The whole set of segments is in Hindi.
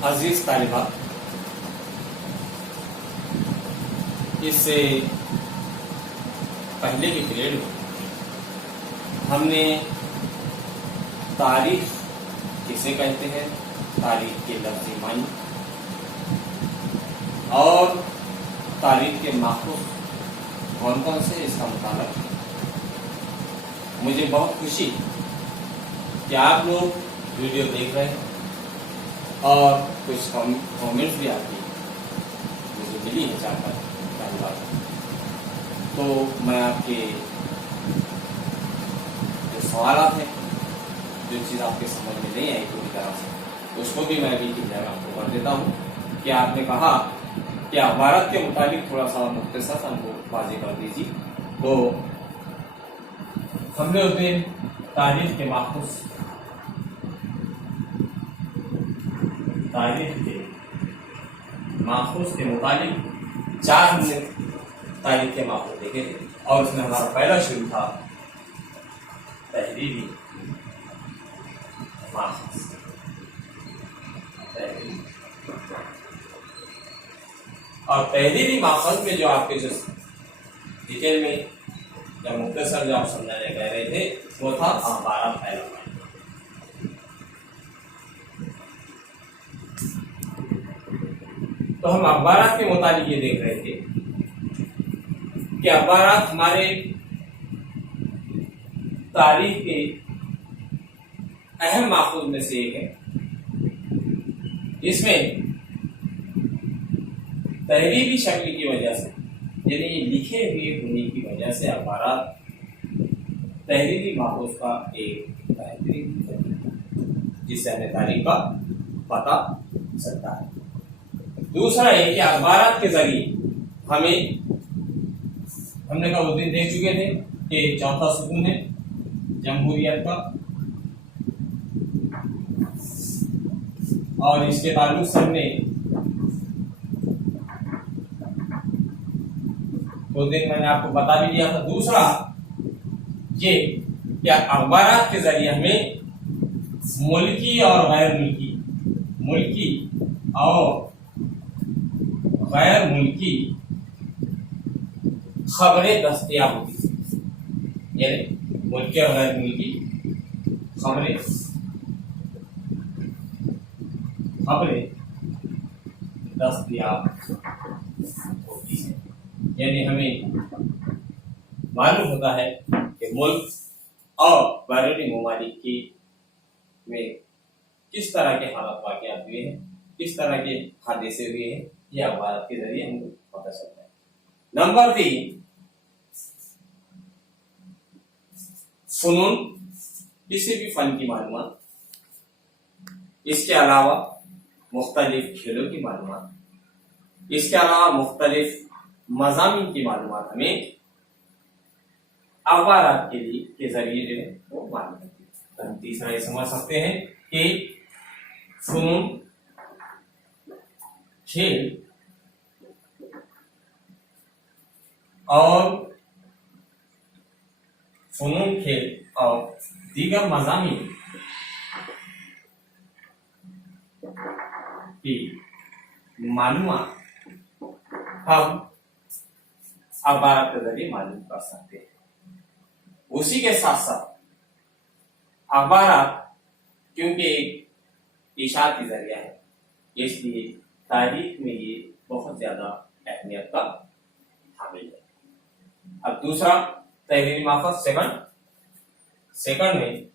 अजीज तालिबा, इससे पहले के पीरियड में हमने तारीख किसे कहते हैं, तारीख के लफ्ज़ी मानी और तारीख के माखूज़ कौन कौन से, इसका मुताला किया। मुझे बहुत खुशी कि आप लोग वीडियो देख रहे हैं और कुछ कमेंट्स भी आती मुझे मिली है जानकर, धन्यवाद। तो मैं आपके जो सवालात हैं, जो चीज़ आपके समझ में नहीं आई पूरी तरह से, उसको भी मैं अभी की जगह आपको कर देता हूँ कि आपने कहा कि भारत के मुताबिक थोड़ा सा मुख्तसर हमको वाज़ेह कर दीजिए। तो हमने उस दिन तारीख के माखूज़, तारीख के माखूज़ के मुताबिक 4 हमने तारीख के माखूज़ देखे थे और उसमें हमारा पहला शुरू था तहरीरी माखूज़। और तहरीरी माखूज़ में जो आपके जो डिटेल में या मुख्तसर जो आप समझाने कह रहे थे वो था अखबारात फैला। तो हम अखबारात के मुताबिक ये देख रहे थे कि अखबारात हमारे तारीख के अहम माखूज़ में से एक है। इसमें तहरीरी शक्ल की वजह से, यानी लिखे हुए होने की वजह से अखबारात तहरीरी माखूज़ का एक बेहतरीन जिससे हमें तारीख का पता चलता है। दूसरा है कि अखबारात के जरिए हमने कहा उस दिन देख चुके थे कि चौथा सुकून है जमहूरियत का, और इसके ताल्लुक से हमने उस दिन मैंने आपको बता भी दिया था। दूसरा ये कि अखबारात के जरिए हमें मुल्की और गैर मुल्की, मुल्की और गैर मुल्की खबरें दस्तयाब होती थी, यानी मुल्की और गैर मुल्की खबरें दस्तयाब होती है। यानी हमें मालूम होता है कि मुल्क और बैरूनी ममालिक की में किस तरह के हालात वाक़यात हुए हैं, किस तरह के हादसे हुए हैं, ये अखबारात के जरिए हमको पता चलता है। नंबर 3, फनून, किसी भी फन की मालूमात, इसके अलावा मुख्तलिफ खेलों की मालूमात, इसके अलावा मुख्तलिफ मज़ामीन की मालूमात हमें अखबारात के जरिए जो है वो मालूम होती है। तो हम तीसरा ये समझ सकते हैं कि फनून, खेल और दीगर मज़ामीन की मालूमात हम अखबारात के जरिए मालूम कर सकते हैं। उसी के साथ साथ अखबारात क्योंकि एक इशाअती जरिया है, इसलिए तारीख में ये बहुत ज्यादा अहमियत का हामिल है। अब दूसरा तहरीरी माखूज़, सेकंड में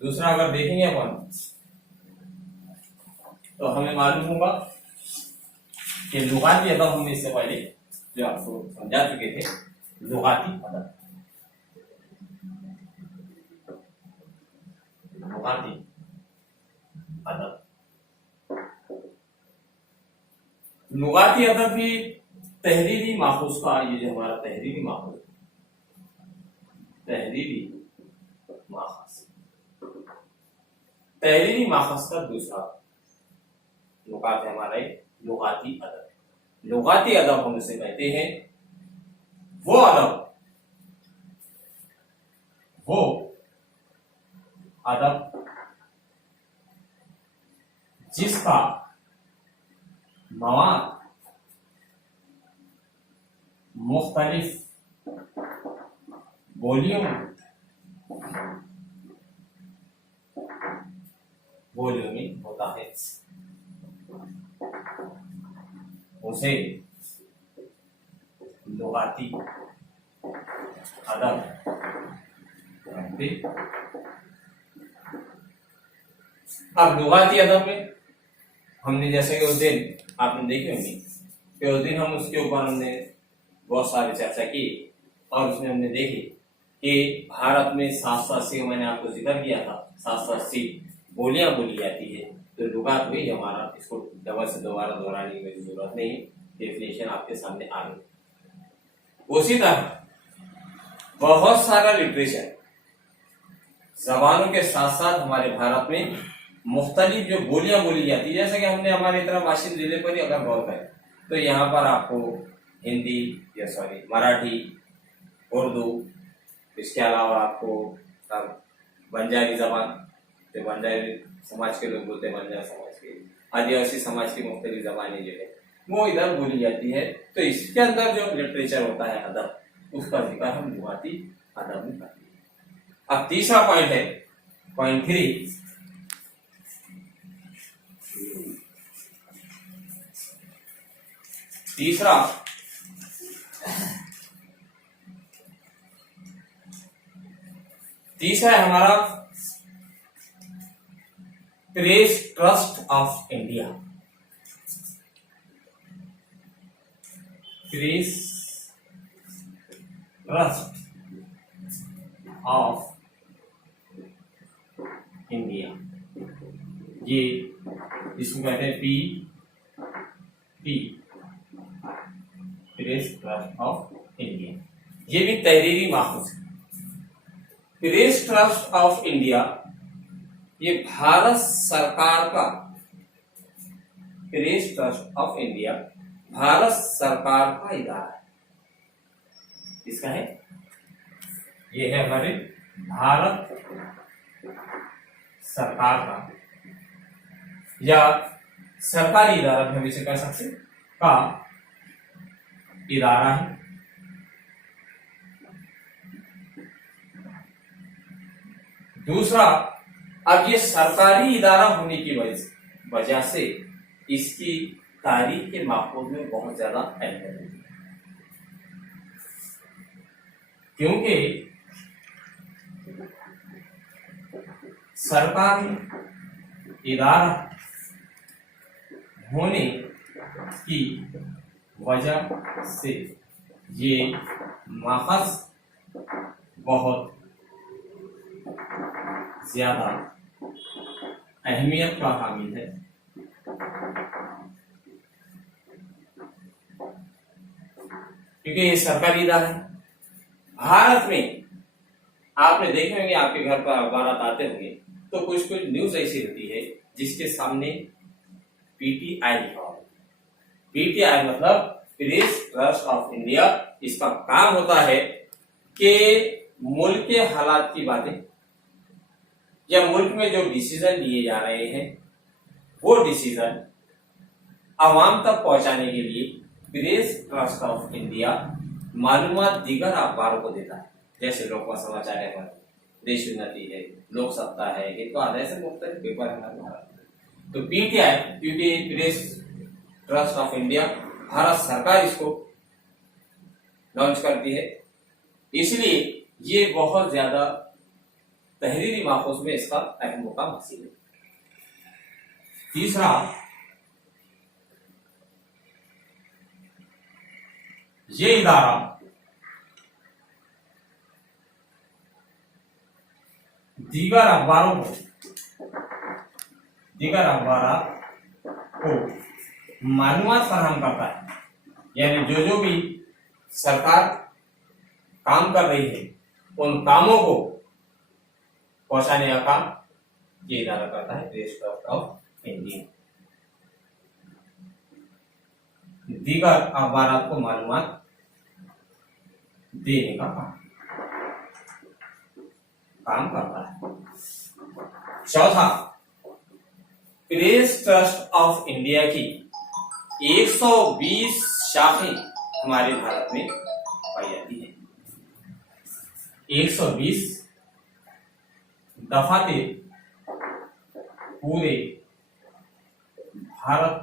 दूसरा अगर देखेंगे अपन तो हमें मालूम होगा कि लुगाती अदब, हमने इससे पहले जो आपको समझा चुके थे, लुगाती अदब, लुगाती अदब भी तहरीरी माखूज़ का, ये जो हमारा तहरीरी माखूज़ का दूसरा नुकात है हमारा लुगाती अदब। लुगाती अदब हम इसे कहते हैं वो अदब जिसका मवाद मुख्तलिफ बोलियों में होता है, उसे लुगाती अदब कहते। अब लुगाती अदब में हमने जैसे कि उस दिन आपने देखे होंगे कि उस दिन हम उसके ऊपर हमने बहुत सारी चर्चा की और उसमें हमने देखी कि भारत में 780 मैंने आपको जिक्र किया था 780 बोलियां बोली जाती है। तो लुगात हुई हमारा, इसको डबल से दोबारा दोहराने की मेरी जरूरत नहीं है, डेफिनेशन आपके सामने आ गई। उसी तरह बहुत सारा लिटरेचर जबानों के साथ साथ हमारे भारत में मुख्तलिफ जो बोलियां बोली जाती है, जैसे कि हमने हमारी तरफ वाशिंद जिले पर ही अगर गौर करें तो यहाँ पर आपको हिंदी या सॉरी मराठी, उर्दू, इसके अलावा आपको बंजारी जबान, जो बंजारी समाज के लोग बोलते हैं, बंजारा समाज के, आदिवासी समाज की मुख्तलिफ जबानें जो है वो इधर बोली जाती है। तो इसके अंदर जो लिटरेचर होता है अदब, उसका जिक्र हम लुगाती अदब में करते हैं। अब तीसरा पॉइंट है, पॉइंट 3, तीसरा है हमारा press trust of India. Press trust of India, ये इसको कहते हैं P press trust of India. ये भी तहरीरी माखूज है। प्रेस ट्रस्ट ऑफ इंडिया ये भारत सरकार का, press trust of India Bharat सरकार का इदारा है। किसका है? ये है हमारे भारत सरकार का, या सरकारी इदारा भी हम इसे कह सकते का इदारा है। दूसरा, अब ये सरकारी इदारा होने की वजह से इसकी तारीख के माहौल में बहुत ज्यादा अहमियत है, क्योंकि सरकारी इदारा होने की वजह से ये महज बहुत ज्यादा अहमियत का हामिल है। क्योंकि ये सरकारी इदारा है। भारत में आपने देखे होंगे, आपके घर पर अखबार आते होंगे तो कुछ न्यूज ऐसी होती है जिसके सामने पीटीआई लिखा होगा। पीटीआई मतलब प्रेस ट्रस्ट ऑफ इंडिया। इसका काम होता है कि मुल्क के हालात की बातें या मुल्क में जो डिसीजन लिए जा रहे हैं वो डिसीजन आवाम तक पहुंचाने के लिए प्रेस ट्रस्ट ऑफ इंडिया मालूमात दीगर अखबारों को देता है, जैसे लोकमत समाचार है, देश उन्नति है, लोक सत्ता है, ये तो आधे से मुख्तलिफ पेपर है हमारे भारत में। तो पीटीआई क्योंकि press trust of India Bharat सरकार इसको लॉन्च करती है, इसलिए ये बहुत ज्यादा तहरीरी माखूज में इसका अहम मुकाम हासिल है। तीसरा, ये इदारा दीगर अखबारों को मालूमात फराहम करता है, यानी जो भी सरकार काम कर रही है उन कामों को पहुंचाने का काम ये इदारा करता है, प्रेस ट्रस्ट ऑफ इंडिया। दीगर अखबार को मालूमात देने का काम करता है। चौथा, प्रेस ट्रस्ट ऑफ इंडिया की 120 शाखें हमारे भारत में पाई जाती है। 120 दफातर पूरे भारत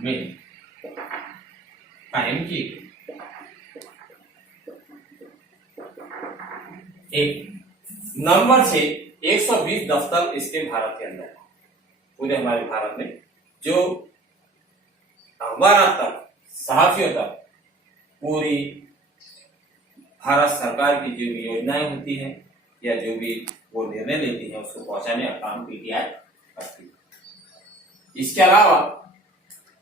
में कायम किए गए। एक नंबर से 120 दफ्तर इसके भारत के अंदर है, पूरे हमारे भारत में, जो अखबार तक, सहाफियों तक पूरी भारत सरकार की जो भी योजनाएं होती हैं या जो भी वो निर्णय लेती है उसको पहुंचाने का काम पीटीआई करती है। इसके अलावा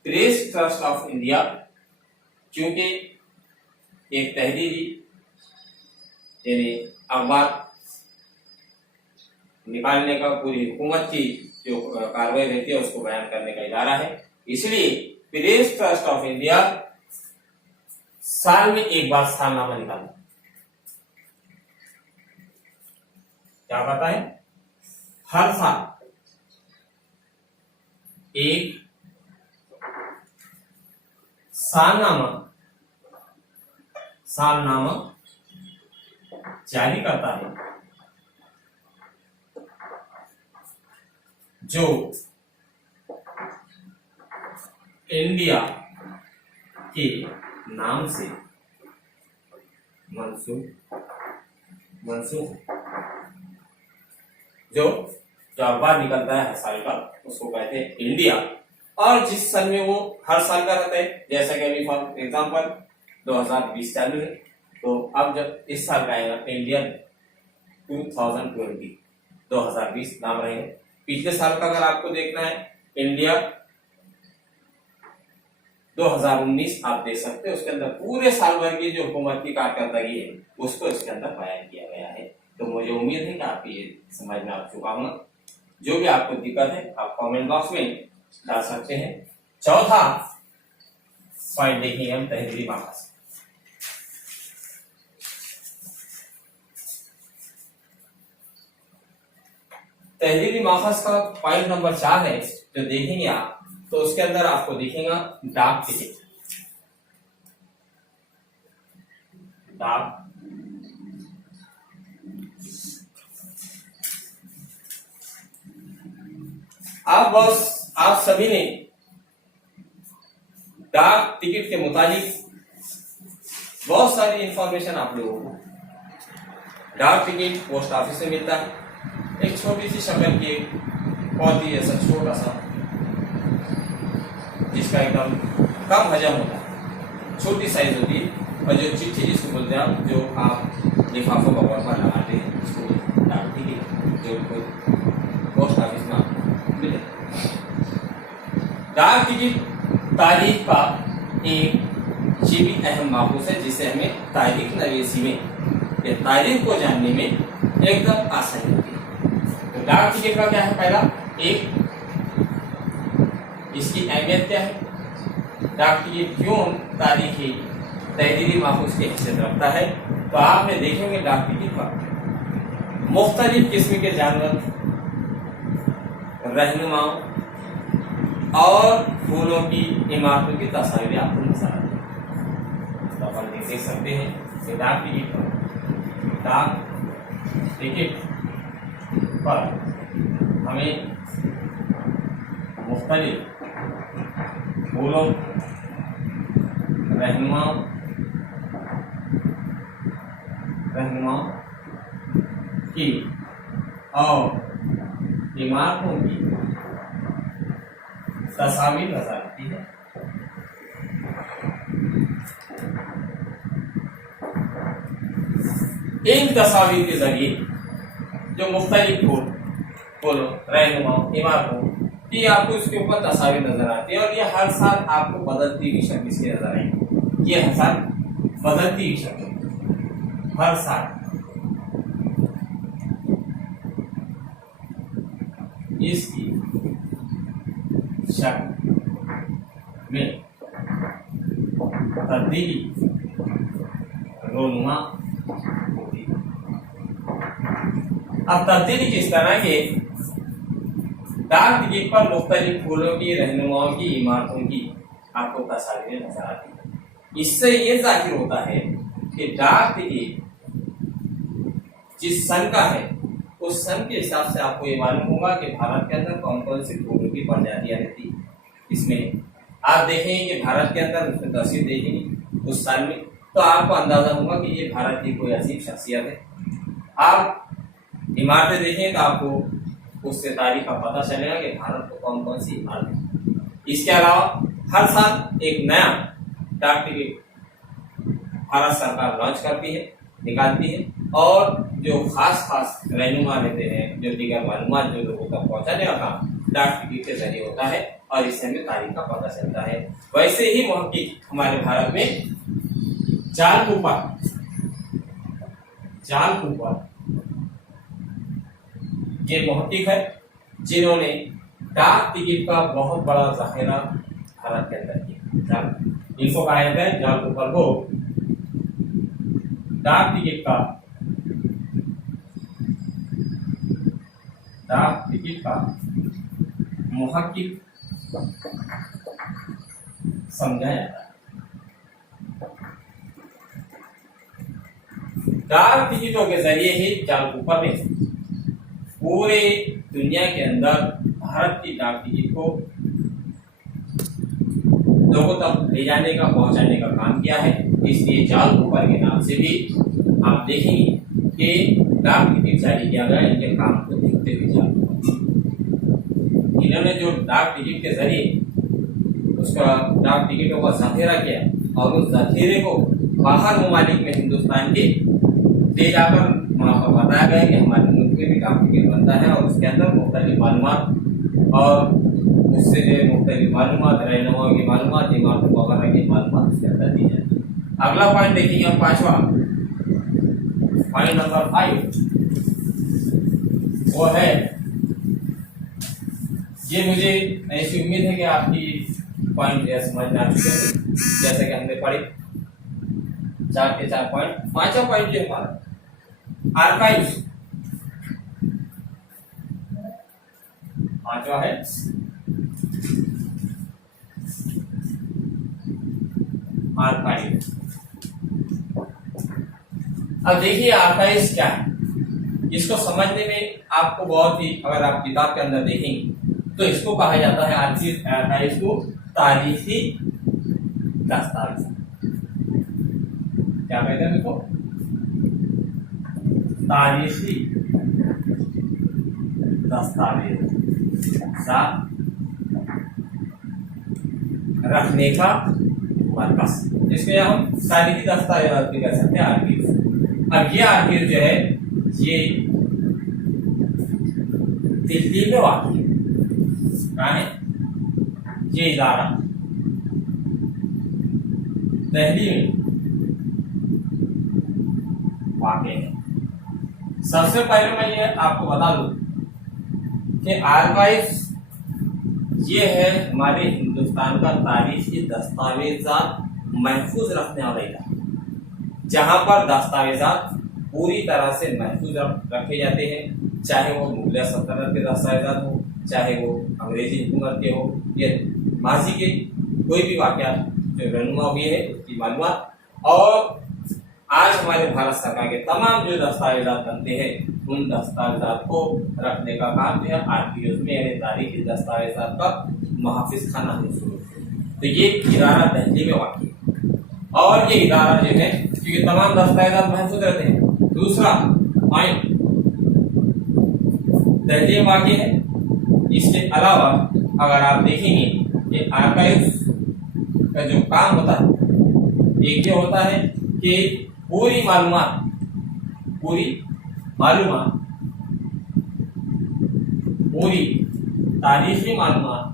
प्रेस ट्रस्ट ऑफ इंडिया क्योंकि एक तहरीरी यानी अखबार निकालने का पूरी हुकूमत की जो कार्रवाई रहती है उसको बयान करने का इदारा है, इसलिए प्रेस ट्रस्ट ऑफ इंडिया साल में एक बार सालनामा निकालता है। क्या कहता है? हर साल एक सालनामा जारी करता है, जो इंडिया के नाम से मंसूब जो अखबार निकलता है हर साल का उसको कहते हैं इंडिया। और जिस सन में वो हर साल का रहता है, जैसा कि अभी फॉर एग्जाम्पल 2020 चालू है, तो अब जब इस साल का आएगा इंडियन 2020 नाम रहेगा। पिछले साल का अगर आपको देखना है इंडिया 2019 आप देख सकते हैं, उसके अंदर पूरे साल भर की जो हुकूमत की कारकर्दगी है उसको इसके अंदर बयान किया गया है। तो मुझे उम्मीद है कि आप ये समझ में आ चुका होगा। जो भी आपको दिक्कत है आप कमेंट बॉक्स में डाल सकते हैं। चौथा पॉइंट देखेंगे हम तहरीरी माखज़। तहरीरी माखज़ का पॉइंट नंबर 4 है, जो देखेंगे आप तो उसके अंदर आपको दिखेगा डाक टिकट। डाक आप सभी ने डाक टिकट के मुताबिक बहुत सारी इंफॉर्मेशन आप लोगों को डाक टिकट पोस्ट ऑफिस से मिलता है। एक छोटी सी शक्ल की बहुत ही ऐसा छोटा सा जिसका एकदम कम हजम होता है, छोटी साइज होती है, और जो चिट्ठी जिसको बोलते हैं आप, जो आप लिफाफों का पर लगाते हैं उसको डाक टिकट, जो पोस्ट ऑफिस में मिले। डाक टिकट तारीख का एक जीवी अहम माहूस है, जिसे हमें तारीख नवीसी में या तारीख को जानने में एकदम आसानी होती है। तो डाक टिकट का क्या है? पहला एक इसकी अहमियत क्या है, डाक टिकट क्यों तारीखी तहरीरी माहूस की हैसियत रखता है। तो आपने देखेंगे डाक टिकट पर मुख्तलिफ किस्म के जानवर, रहनुमाओं और फूलों की इमारतों की तस्वीरें आपको नजर आती हैं। तो अपन देख सकते हैं कि डाक टिकट पर हमें मुख्तलिफ फूलों, रहनुमाओं की और इमारतों की तस्वीर नजर आती है। इन तस्वीर के जरिए जो मुख्तलिफ फूलों, रहनुमाओं, इमारतों की आपको इसके ऊपर तस्वीर नजर आती है, और ये हर साल आपको बदलती हुई शक्ल इसकी नजर आएगी। ये हर साल बदलती हुई शक्ल, हर साल इसकी शक्ल में तब्दीली रोनुमा होती है। अब तब्दीली किस तरह के डाक टिकट पर मुख्तलिफ फूलों की, रहनुमाओं की, इमारतों की आपको तस्वीरें नजर आती है। इससे ये जाहिर होता है कि डाक टिकट जिस सन का है उस सन के हिसाब से आपको ये मालूम होगा कि भारत के अंदर कौन कौन सी फूलों की प्रजातियां रहती है। इसमें आप देखेंगे कि भारत के अंदर उसमें तस्वीर देखेंगे उस साल में, तो आपको अंदाजा होगा कि ये भारत की कोई अजीब शख्सियत है। आप इमारतें देखें तो आपको उससे तारीख का पता चलेगा कि भारत को कौन कौन सी इमारत है। इसके अलावा हर साल एक नया डाक टिकट भारत सरकार लॉन्च करती है, निकालती है, और जो खास रहनुमा रहते हैं, जो दीगर मालूमात जो लोगों तक पहुंचाने का काम डाक टिकट के जरिए होता है, और इससे हमें तारीख का पता चलता है। वैसे ही मुहक्किक हमारे भारत में जाल कूपर ये मुहक्किक है जिन्होंने डाक टिकट का बहुत बड़ा ज़ाहिरा भारत के अंदर किया। इनको कहा जाता है जाल कूपर को डाक टिकट का मुहक्किक समझा जाता है। डाक टिकटों के जरिए ही जाल कूपर ने पूरे दुनिया के अंदर भारत की डाक टिकट को लोगों तक ले जाने का, पहुंचाने का काम किया है। इसलिए जाल कूपर के नाम से भी आप देखेंगे कि डाक टिकट जारी किया गया इनके काम को देखते हुए जाल कूपर। इन्होंने जो डाक टिकट के जरिए उसका डाक टिकटों का जखीरा किया और उस जखीरे को बाहर ममालिक में हिंदुस्तान के ले जाकर वहाँ पर बताया गया कि हमारे मुल्क में भी डाक टिकट बनता है और उसके अंदर मुख्तलिफ मालूमात और उससे जो मुख्तलिफ मालूमात, रहनुमाओं की मालूमात, इमारतों वगैरह की मालूमात उसके अंदर दी जाती है। अगला पॉइंट देखिए, हम पांचवा पॉइंट नंबर 5 वो है, ये मुझे ऐसी उम्मीद है कि आपकी पॉइंट समझ में आ चुके हैं। जैसे कि हमने पढ़े 4 के 4 पॉइंट। पांचवा पॉइंट जो हमारा आर्काइव्स, पांचवा है आर्काइव। अब देखिए आर्काइव्स क्या है, इसको समझने में आपको बहुत ही, अगर आप किताब के अंदर देखेंगे तो इसको कहा जाता है आर्काइव्स को तारीखी दस्तावेज। क्या कहते हैं इसको? तारीखी दस्तावेज रखने का मरकज, इसमें हम तारीखी दस्तावेज भी कह सकते हैं आर्काइव्स। अब ये आर्काइव जो है ये दिल्ली में वाक़ई है। ये इदारा दिल्ली में वाक़ई है। सबसे पहले मैं ये आपको बता दूं कि आर्काइव्स ये है हमारे हिंदुस्तान का तारीखी दस्तावेजात महफूज रखने वाला इदारा, जहां पर दस्तावेजात पूरी तरह से महफूज रखे जाते हैं, चाहे वो मुगलिया सल्तनत के दस्तावेजात हो, चाहे वो अंग्रेजी हुकूमत के हो, या माजी के कोई भी वाक़यात जो रहनुमा हुई है उसकी मालूमात। और आज हमारे भारत सरकार के तमाम जो दस्तावेजात बनते हैं उन दस्तावेजात को रखने का काम जो है आर्काइव्स में, यानी तारीखी दस्तावेजात का महफिज खाना है। तो ये इदारा दिल्ली में वाक़ई है और ये इदारा जो है क्योंकि तमाम दस्तावेजात महफूज रहते हैं। दूसरा पॉइंट दिल्ली में वाक़ई है। इसके अलावा अगर आप देखेंगे कि आर्काइव्स का जो काम होता है, एक ये होता है कि पूरी मालूमात, पूरी तारीखी मालूमात,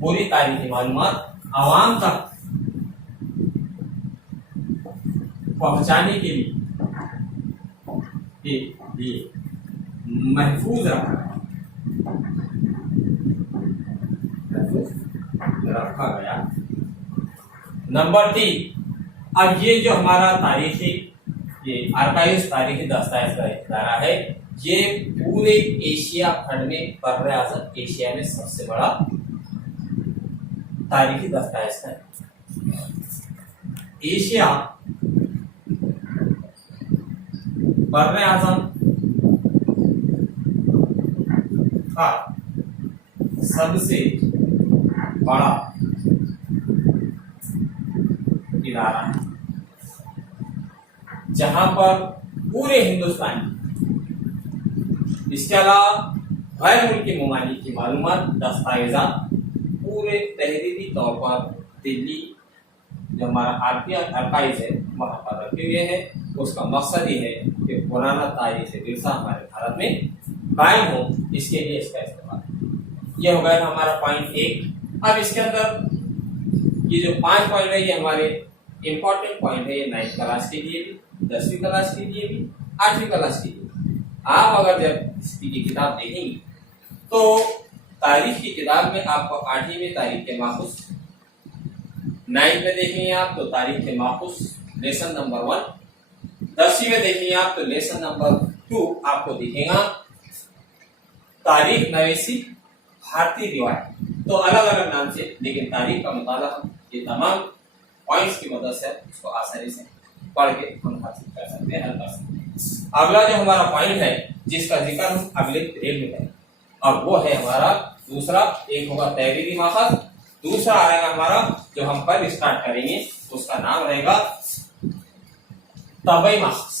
पूरी तारीखी मालूमात आवाम तक पहुंचाने के लिए महफूज रखा गया। नंबर 3, अब ये जो हमारा तारीखी ये आर्काइव्स तारीखी दस्तावेज का इदारा है, ये पूरे एशिया खंड में बर आज़म एशिया में सबसे बड़ा तारीखी दस्तावेज है। एशिया बर आज़म का सबसे बड़ा इदारा है, जहां पर पूरे हिंदुस्तान, इसके अलावा गैर मुल्की ममालिक की मालूमात दस्तावेजात पूरे तहरीरी तौर पर दिल्ली जो हमारा आर्काइव है वहां पर रखे हुए हैं। उसका मकसद ये है कि पुराना तारीख विरसा हमारे भारत में कायम हो, इसके लिए इसका इस्तेमाल। ये हो गया हमारा पॉइंट 1। अब इसके अंदर ये जो 5 पॉइंट है ये हमारे इंपॉर्टेंट पॉइंट है, ये 9th क्लास के लिए भी, 10वीं क्लास के लिए भी, 8वीं क्लास के लिए। आप अगर जब हिस्ट्री की किताब देखेंगे तो तारीख की किताब में आपको 8वीं में तारीख के माखूज, 9th में देखेंगे आप तो तारीख के माखूज लेसन नंबर 1, 10वीं में देखेंगे आप तो लेसन नंबर 2 आपको दिखेगा तारीख नवेसी भारतीय रिवायत। तो अलग अलग नाम से, लेकिन तारीख का मुताला ये तमाम पॉइंट्स की मदद से इसको आसानी से पढ़ के हम हासिल कर सकते हैं, हल कर सकते हैं। अगला जो हमारा पॉइंट है जिसका जिक्र हम अगले पीरियड में करेंगे, अब वो है हमारा दूसरा। एक होगा तहरीरी माखज, दूसरा आएगा हमारा जो हम कल स्टार्ट करेंगे उसका नाम रहेगा तबई माखज।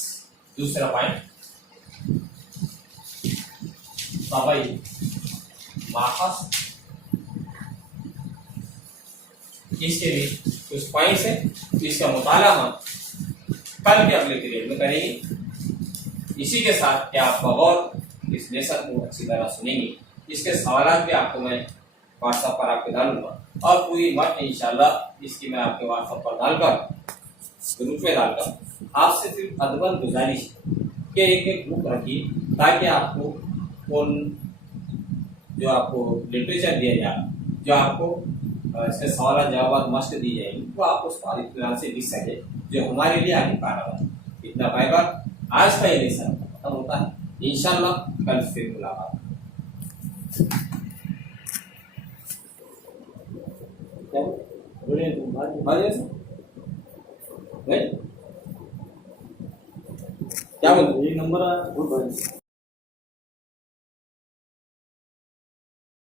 दूसरा पॉइंट तबई माखज, इसके भी कुछ पॉइंट्स है, इसका मुताला हम कल के अगले पीरियड में करेंगे। इसी के साथ कि आप बगौर इस लेसन को अच्छी तरह सुनेंगे, इसके सवाल भी आपको मैं व्हाट्सएप पर आपके डालूंगा और पूरी बात इंशाल्लाह इसकी मैं आपके व्हाट्सएप पर डालकर ग्रुप में डालकर आपसे सिर्फ अदबन गुजारिश के एक ग्रुप रखिए, ताकि आपको उन जो आपको लिटरेचर दिया जाए, जो आपको इसके सवाल जवाब मश्क दी जाएगी, वो आप उस इत्मीनान से लिख सके, जो हमारे लिए आगे कारगर। इतना पाएगा आज का ये लेसन खत्म होता है। इंशाल्लाह कल फिर मुलाकात। क्या बोलते ये नंबर